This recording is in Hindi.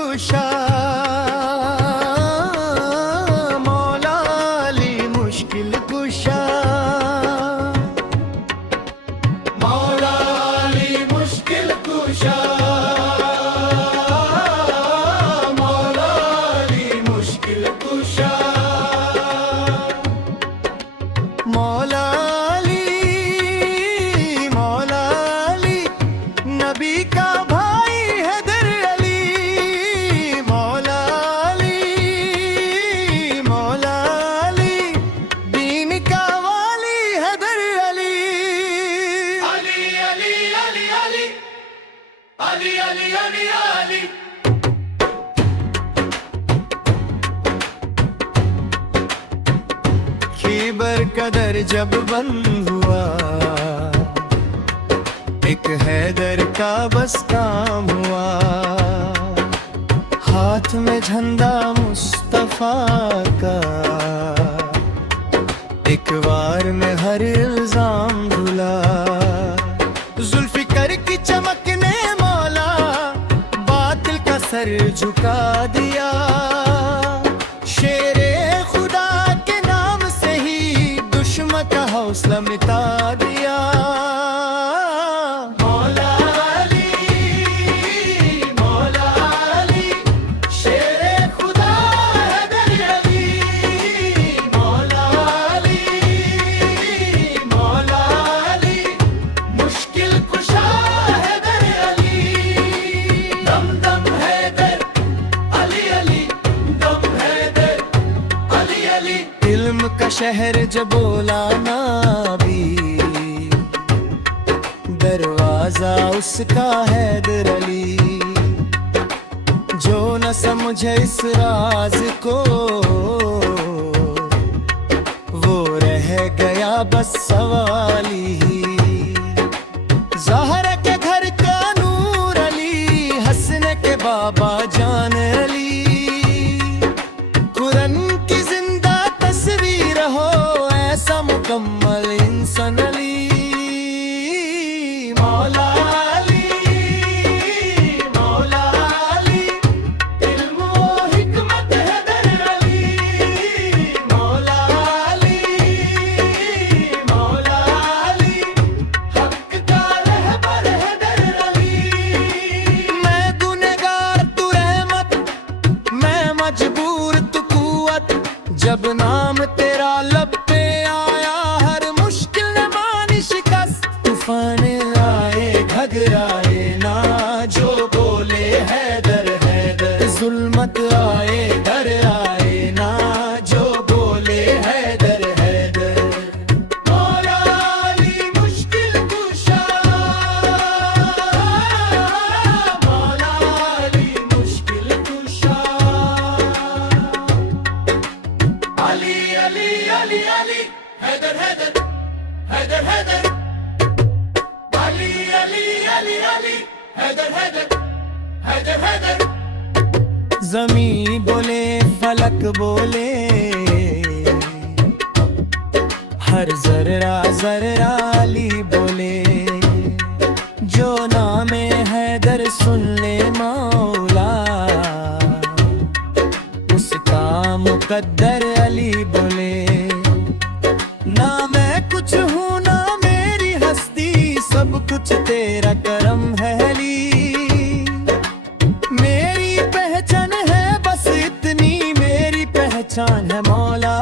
कुशा मौला अली मुश्किल कुशा मौला अली मुश्किल कुशा मौला अली मुश्किल कुशा मौला अली नबी का भाई हैदर अली मौला अली दीन का वाली हैदर अली अली अली अली अली अली अली अली अली खैबर कदर जब बंद हुआ एक हैदर का बस काम हुआ हाथ में झंडा मुस्तफा का एक बार में हर इल्जाम धुला जुल्फिकर की चमक ने मौला बातिल का सर झुका दिया शेरे खुदा के नाम से ही दुश्मन का हौसला मिटा दिया इल्म का शहर जब बोला ना भी दरवाजा उसका हैदर अली जो न समझे इस राज को वो रह गया बस सवाली ज़हरा के घर का नूर अली हंसने के बाबा जान अली कुरान की जिंदा तस्वीर हो ऐसा मुकम्मल इंसान अली मौला अली इल्म व हिकमत हैदर अली मौला अली हक का रहबर हैदर अली मैं गुनहगार तू रहमत मैं मजबूर तू कुव्वत जब नाम तेरा लब पे आया हर मुश्किल ने मानी शिकस्त तूफान आए घबराए ना जो बोले हैदर हैदर जुल्मत आए डर आए ना जो बोले हैदर हैदर मौला अली मुश्किल कुशा मौला अली मुश्किल कुशा अली अली अली अली हैदर हैदर हैदर हैदर अली अली अली अली हैदर हैदर हैदर हैदर ज़मी बोले फलक बोले हर जर्रा जर्रा अली बोले जो नामे हैदर सुन ले मौला उसका मुकद्दर अली बोले ना मैं कुछ हूँ ना मेरी हस्ती सब कुछ तेरा करम है अली मेरी पहचान है बस इतनी मेरी पहचान है मौला